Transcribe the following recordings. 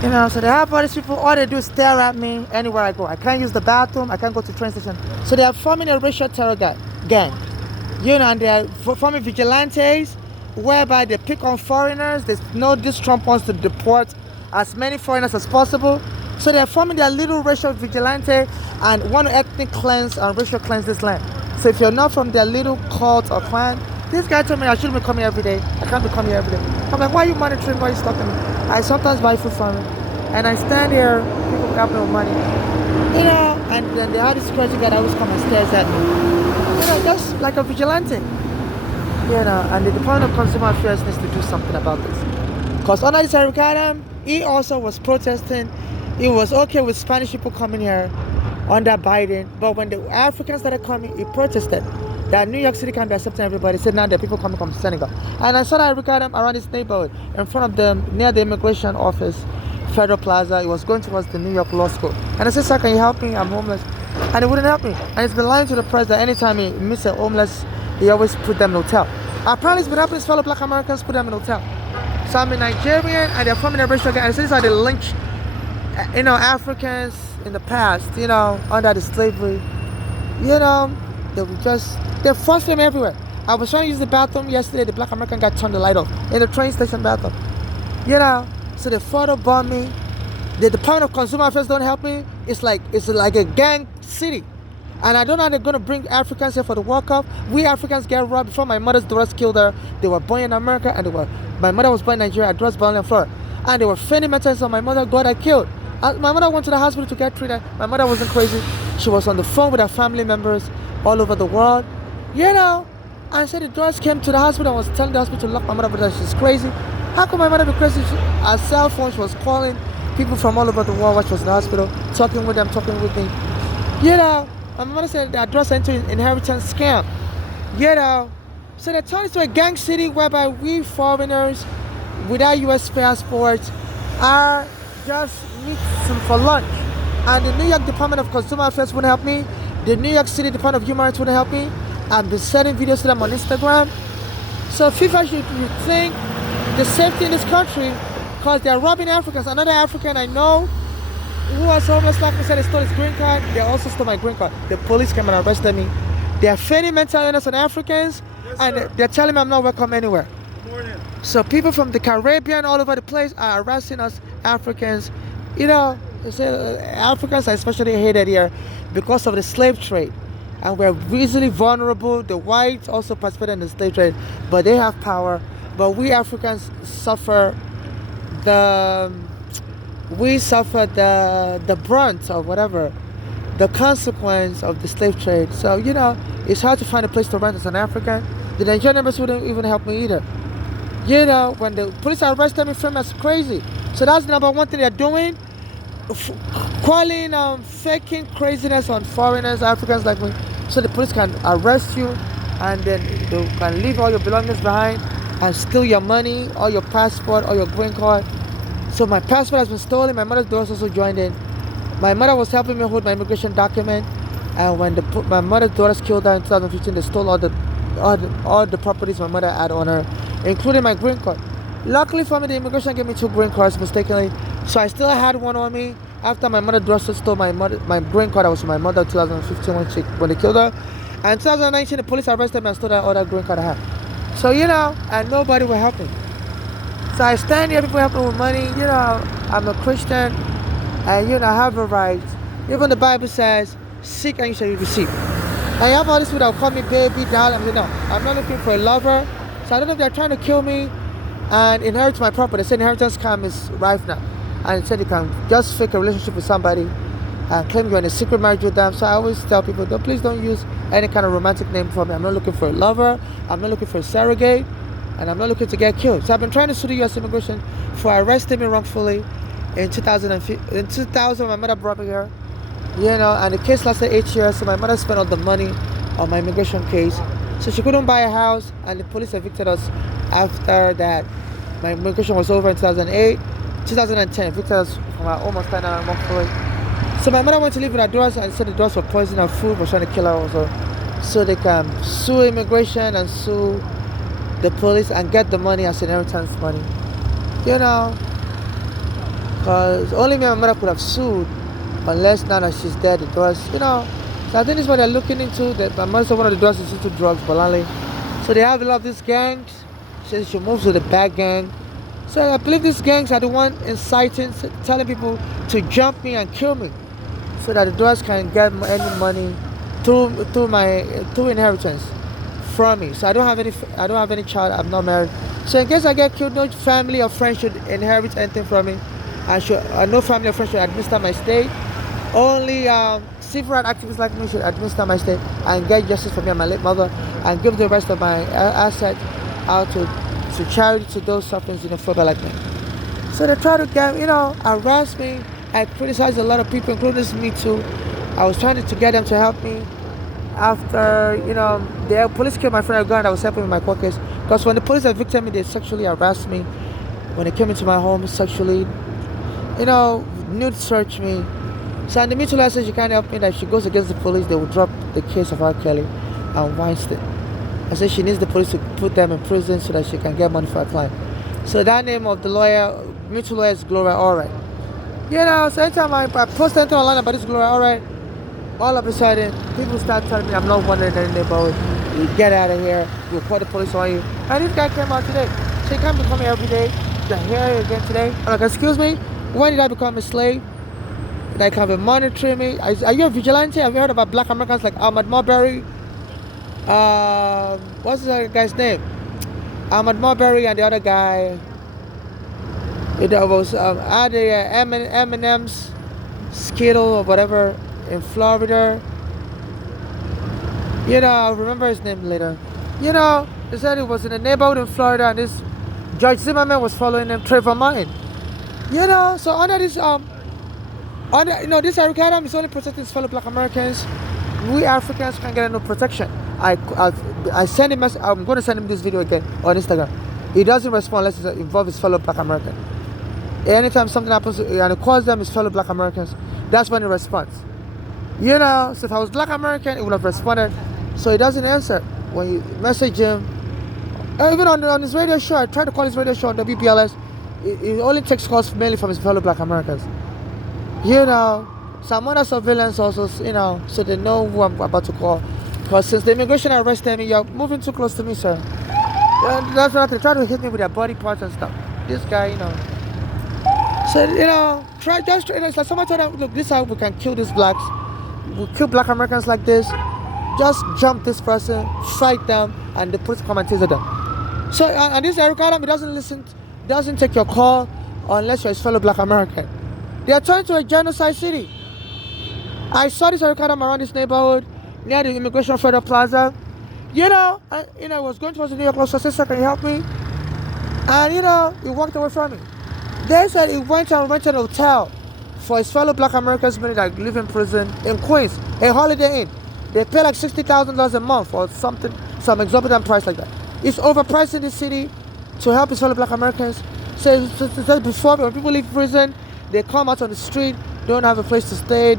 So they have all these people, all they do is stare at me anywhere I go. I can't use the bathroom, I can't go to the train station. So they are forming a racial terror gang. And they are forming vigilantes whereby they pick on foreigners. They know this Trump wants to deport as many foreigners as possible. So they are forming their little racial vigilante and want to ethnic cleanse and racial cleanse this land. So if you're not from their little cult or clan, this guy told me I shouldn't be coming every day. I can't be coming here every day. I'm like, why are you monitoring? Why are you stalking me? I sometimes buy food from him. And I stand here, people help me with money. And then they have this security guard that always come and stares at me. Just like a vigilante. And the Department of Consumer Affairs needs to do something about this. Because under this Eric Adam, he also was protesting. It was okay with Spanish people coming here under Biden, but when the Africans started coming, he protested that New York City can't be accepting everybody. He said now that people coming from Senegal. And I saw that Eric Adam around this neighborhood, in front of them, near the immigration office, Federal Plaza. He was going towards the New York Law School. And I said, sir, can you help me? I'm homeless. And he wouldn't help me. And he's been lying to the press that anytime he meets a homeless, he always put them in a hotel. Apparently it's been happening to fellow black Americans, put them in a hotel. So I'm a Nigerian and they're forming a racial gang. And this is how they lynch, Africans in the past, under the slavery. They forced them everywhere. I was trying to use the bathroom yesterday, the black American guy turned the light off in the train station bathroom. So they photo bomb me. The Department of Consumer Affairs don't help me. It's like a gang city. And I don't know how they're going to bring Africans here for the World Cup. We Africans get robbed. Before my mother's daughters killed her, they were born in America and my mother was born in Nigeria, I was born in Florida. And they were feigning mental on my mother got her killed. My mother went to the hospital to get treated. My mother wasn't crazy. She was on the phone with her family members all over the world. And said the daughters came to the hospital and was telling the hospital to lock my mother up because she's crazy. How could my mother be crazy? Her cell phone, she was calling people from all over the world while she was in the hospital, talking with them, talking with me. My mother said the address into inheritance scam. So they turned it to a gang city whereby we foreigners without US passports are just meet for lunch. And the New York Department of Consumer Affairs wouldn't help me. The New York City Department of Human Rights wouldn't help me. I've been sending videos to them on Instagram. So FIFA should think the safety in this country because they're robbing Africans. Another African I know who was homeless, like I said, they stole his green card. They also stole my green card. The police came and arrested me. They are feigning mental illness on Africans, and they're telling me I'm not welcome anywhere. Good morning. So people from the Caribbean all over the place are arresting us Africans. Africans are especially hated here because of the slave trade. And we're easily vulnerable. The whites also participate in the slave trade, but they have power. But we Africans suffer the brunt or whatever, the consequence of the slave trade. So, it's hard to find a place to rent as an African. The Nigerian embassy wouldn't even help me either. When the police arrested me, frame as crazy. So that's the number one thing they're doing. Faking craziness on foreigners, Africans like me, so the police can arrest you and then they can leave all your belongings behind and steal your money, all your passport, or your green card. So my passport has been stolen. My mother's daughters also joined in. My mother was helping me hold my immigration document, and when my mother's daughters killed her in 2015, they stole all the properties my mother had on her, including my green card. Luckily for me, the immigration gave me 2 green cards mistakenly, so I still had one on me. After my mother also stole my green card, that was my mother in 2015 when they killed her. And in 2019, the police arrested me and stole that other green card I had. So, and nobody will help me. So I stand here, people help me with money. I'm a Christian, and I have a right. Even the Bible says, seek and you shall receive. And you have all these people that will call me baby, darling. I'm saying, no, I'm not looking for a lover. So I don't know if they're trying to kill me and inherit my property. They say inheritance scam is rife now. And it said you can just fake a relationship with somebody and claim you're in a secret marriage with them. So I always tell people, please don't use any kind of romantic name for me. I'm not looking for a lover. I'm not looking for a surrogate. And I'm not looking to get killed. So I've been trying to sue the U.S. immigration for arresting me wrongfully in 2000. In 2000, my mother brought me here. And the case lasted 8 years. So my mother spent all the money on my immigration case. So she couldn't buy a house, and the police evicted us after that. My immigration was over in 2010, evicted us from our almost 10 wrongfully. So my mother went to live with her daughters and said the daughters were poisoning her food, were trying to kill her also. So they can sue immigration and sue the police and get the money as inheritance money. Because only me and my mother could have sued, unless now that she's dead, it was, So I think this is what they're looking into. That my mother said one of the drugs is into drugs, Balali. So they have a lot of these gangs. She moves to the bad gang. So I believe these gangs are the one inciting, telling people to jump me and kill me, so that the drugs can get any money through inheritance from me. So I don't have any child. I'm not married. So in case I get killed, no family or friend should inherit anything from me. No family or friend should administer my estate. Only civil rights activists like me should administer my estate and get justice for me and my late mother, and give the rest of my assets out to charity to those suffering in the phobia like me. So they try to get, harass me. I criticized a lot of people, including me too. I was trying to get them to help me. After, the police killed my friend gun, I was helping with my court case. Because when the police evicted me, they sexually harassed me. When they came into my home, sexually, nude search me. So and the mutual lawyer says she can't help me, that if she goes against the police, they will drop the case of R. Kelly and Weinstein. I said she needs the police to put them in prison so that she can get money for her client. So that name of the lawyer, mutual lawyer, is Gloria Allred. So anytime I post anything online about this Gloria Allred, all of a sudden, people start telling me I'm not wanted in the neighborhood. You get out of here. We'll call the police on you. And this guy came out today. So he can't become here every day. You're here again today. I'm like, excuse me? When did I become a slave? They can be monitoring me. Are you a vigilante? Have you heard about black Americans like Ahmaud Marbury? What's the guy's name? Ahmaud Marbury and the other guy. It was Eminem's Skittle or whatever in Florida. I'll remember his name later. They said it was in a neighborhood in Florida, and this George Zimmerman was following him, Trayvon Martin. So under this this Eric Adams is only protecting his fellow black Americans. We Africans can't get no protection. I send him message. I'm going to send him this video again on Instagram. He doesn't respond unless it involves his fellow black American. Anytime something happens and it calls them his fellow black Americans, that's when he responds. So if I was black American, he would have responded. So he doesn't answer when you message him. Even on his radio show, I tried to call his radio show on WBLS. It only takes calls mainly from his fellow black Americans. Some other surveillance also, so they know who I'm about to call. Because since the immigration arrested me, you're moving too close to me, sir. And that's why they try to hit me with their body parts and stuff. This guy, So, it's like someone told them, look, this is how we can kill these blacks. We'll kill black Americans like this. Just jump this person, fight them, and the police come and taser them. So, and this Eric Adam, he doesn't take your call unless you're his fellow black American. They are turning to a genocide city. I saw this Eric Adam around this neighborhood near the Immigration Federal Plaza. I was going towards the New York Law Society, can you help me? And, he walked away from me. They said he went and rented a hotel for his fellow black Americans that live in prison in Queens, a Holiday Inn. They pay like $60,000 a month or something, some exorbitant price like that. It's overpriced in the city to help his fellow black Americans. So before, when people leave prison, they come out on the street, don't have a place to stay.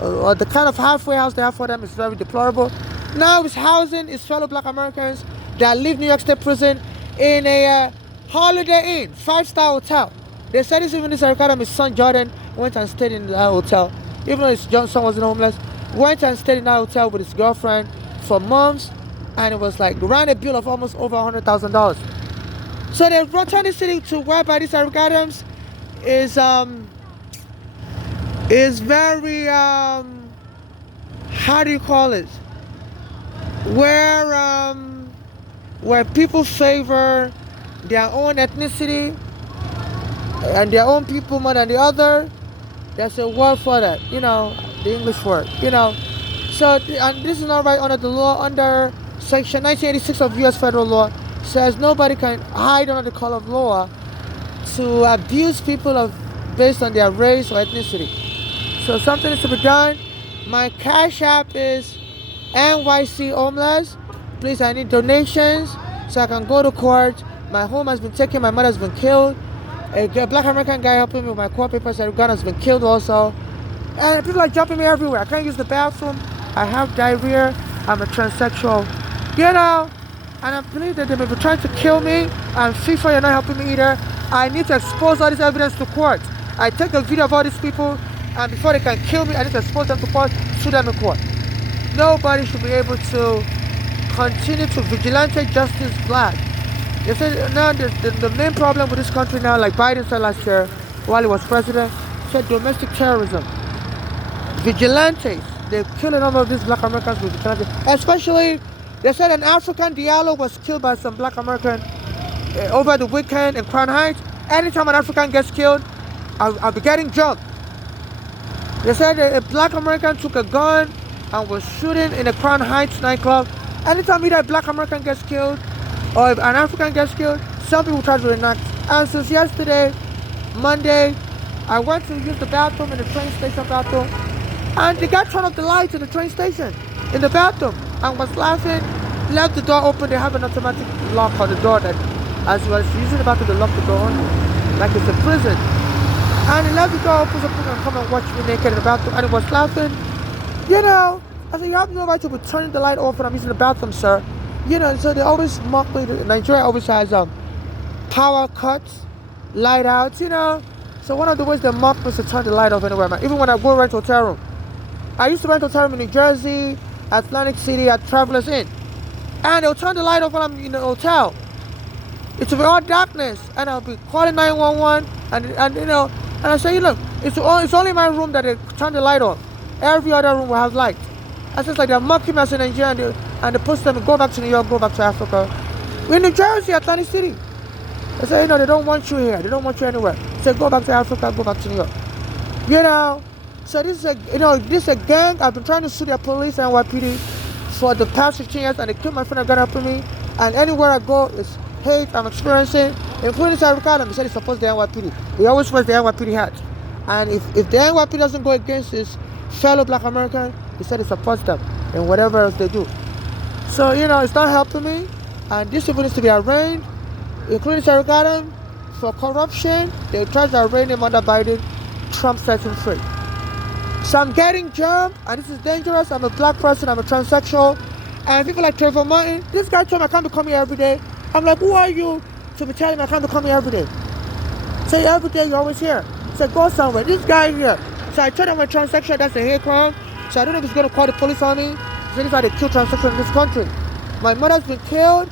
Or the kind of halfway house they have for them is very deplorable. Now he's housing his fellow black Americans that leave New York State prison in a Holiday Inn, 5-star hotel. They said this Eric Adam, his son Jordan, went and stayed in that hotel. Even though his son wasn't homeless, went and stayed in that hotel with his girlfriend for months, and it was like ran a bill of almost over $100,000. So they returned the city to whereby this Eric Adams is very how do you call it? Where people favor their own ethnicity and their own people more than the other. There's a word for that, the English word, So, and this is not right under the law. Under Section 1986 of U.S. federal law, says nobody can hide under the color of law to abuse people based on their race or ethnicity. So something is to be done. My Cash App is NYC Homeless. Please, I need donations so I can go to court. My home has been taken. My mother has been killed. A black American guy helping me with my court papers. Her gun has been killed also. And people are jumping me everywhere. I can't use the bathroom. I have diarrhea. I'm a transsexual. And I believe that they may be trying to kill me. And FIFA, you're not helping me either. I need to expose all this evidence to court. I take a video of all these people, and before they can kill me, I just expose them to court, sue them in court. Nobody should be able to continue to vigilante justice flag. They said now the main problem with this country now, like Biden said last year while he was president, said domestic terrorism. Vigilantes, they're killing all of these black Americans with vigilantes. Especially, they said an African Diallo was killed by some black American over the weekend in Crown Heights. Anytime an African gets killed, I'll be getting jumped. They said a black American took a gun and was shooting in a Crown Heights nightclub. Anytime either a black American gets killed or if an African gets killed, some people try to reenact. And since yesterday, Monday, I went to use the bathroom in the train station bathroom, and the guy turned off the lights in the train station, in the bathroom, and was laughing, left the door open. They have an automatic lock on the door that, as he was using the bathroom to lock the door on, like it's a prison. And he left the door open so people can come and watch me naked in the bathroom, and he was laughing. You know, I said, you have no right to be turning the light off when I'm using the bathroom, sir. You know, so they always mock me. Nigeria always has power cuts, light outs, you know. So one of the ways they mock me is to turn the light off anywhere, man. Even when I go rent a hotel room. I used to rent a hotel room in New Jersey, Atlantic City, at Travelers Inn. And they'll turn the light off when I'm in the hotel. It will be all darkness, and I'll be calling 911, and you know, and I say, look, it's only my room that they turn the light off. Every other room will have light. It's just like they're mocking me as in Nigeria, and they push them and go back to New York, go back to Africa. We're in New Jersey, Atlantic City. They say, you know, they don't want you here. They don't want you anywhere. Say, go back to Africa, go back to New York. You know, so this is a gang. I've been trying to sue their police and NYPD for the past 15 years, and they killed my friend that got up to me. And anywhere I go, it's hate I'm experiencing, including South Carolina. He said he supports the NYPD. He always wears the NYPD hat. And if the NYPD doesn't go against his fellow black American, he said he supports them in whatever else they do. So, you know, it's not helping me. And these people need to be arraigned, including Sarah Gardner, for corruption. They tried to arraign him under Biden. Trump sets him free. So I'm getting jumped, and this is dangerous. I'm a black person, I'm a transsexual. And people like Trayvon Martin, this guy told me I can't be coming here every day. I'm like, who are you to be telling me I can't be coming here every day? Say every day you're always here. Say go somewhere. This guy here. So I told him I'm a transsexual, that's a hate crime. So I don't know if he's going to call the police on me. So this is how they kill transsexuals in this country. My mother's been killed.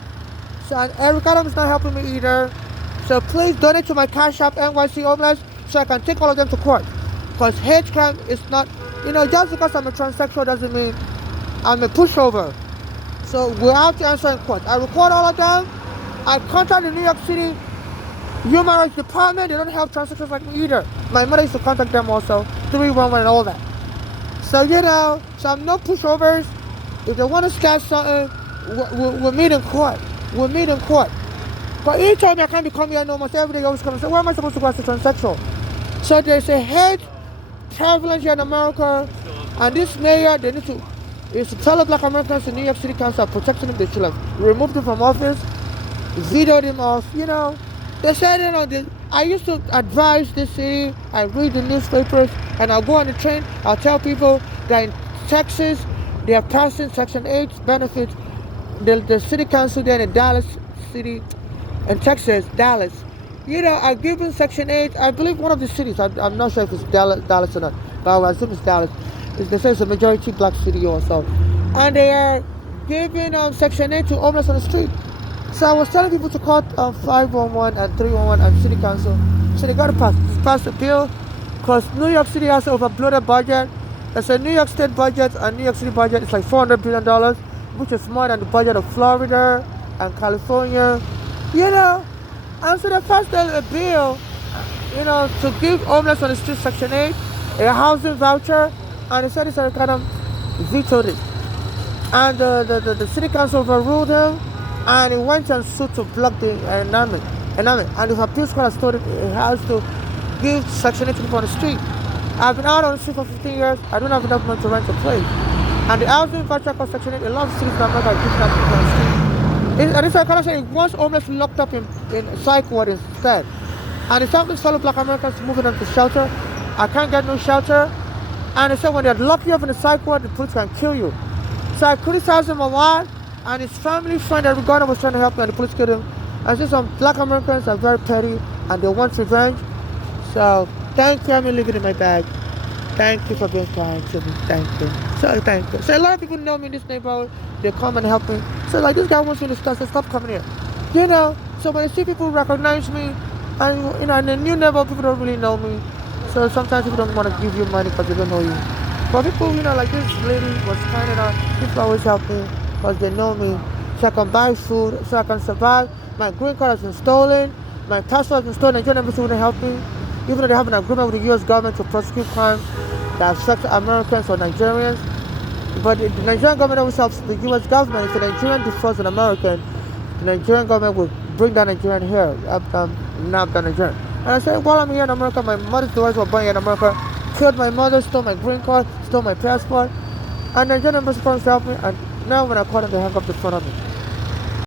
So Eric Adams is not helping me either. So please donate to my Cash App NYC Homeless so I can take all of them to court. Because hate crime is not, you know, just because I'm a transsexual doesn't mean I'm a pushover. So we're out to answer in court. I record all of them. I contact the New York City Human Rights Department. They don't help transsexuals like me either. My mother used to contact them also, 311 and all that. So, you know, so I'm no pushovers. If they want to start something, we'll meet in court. We'll meet in court. But he told me I can't be coming here no more. So every day he always come and say, where am I supposed to go as a transsexual? So they say hate prevalent here in America, and this mayor, they need to, is to tell the black Americans in New York City Council are protecting them. They should have removed him from office, vetoed him off, you know. They said, you know, I used to advise this city, I read the newspapers, and I'll go on the train, I'll tell people that in Texas, they are passing Section 8 benefits. The city council there in Dallas City, in Texas, Dallas, you know, are giving Section 8, I believe one of the cities, I'm not sure if it's Dallas or not, but I assume it's Dallas. They say it's a majority black city or so. And they are giving Section 8 to homeless on the street. So I was telling people to call 511 and 311 and city council. So they got to pass the bill, because New York City has an overbloated budget. There's a New York State budget and New York City budget is like $400 billion, which is more than the budget of Florida and California. You know, and so they passed a bill, you know, to give homeless on the street Section 8 a housing voucher, and they said it's kind of vetoed it. And the city council overruled him, and he went and sued to block the enactment. And if appeals court has told it has to give Section 8 to people on the street. I've been out on the street for 15 years. I don't have enough money to rent a place. And the housing voucher called Section 8, a lot of cities in America are giving that to people on the street. And this kind of saying, once homeless locked up in psych ward instead. And it's helping fellow black Americans moving on to shelter. I can't get no shelter. And they said when they're locked you up in the psych ward, the police can kill you. So I criticized him a lot. And his family friend that Uganda was trying to help me, and the police killed him. I said some black Americans are very petty and they want revenge. So Thank you. I'm gonna leave it in my bag. Thank you for being kind to me. Thank you. So thank you. So a lot of people know me in this neighborhood. They come and help me. So like this guy wants me to start. So stop coming here. You know. So when I see people recognize me, and in a new neighborhood, people don't really know me. So sometimes people don't want to give you money because they don't know you. But people, like this lady was kind enough. People always help me because they know me. So I can buy food. So I can survive. My green card has been stolen. My passport has been stolen. Nigerian embassy wouldn't help me. Even though they have an agreement with the U.S. government to prosecute crimes that affect Americans or Nigerians. But the Nigerian government always helps the U.S. government. If the Nigerian defrauds an American, the Nigerian government will bring that Nigerian here, not the Nigerian. And I said, while I'm here in America, my mother's daughters were born here in America, killed my mother, stole my green card, stole my passport, and Nigerian embassy comes to help me, and now when I call them, they hang up the phone on me.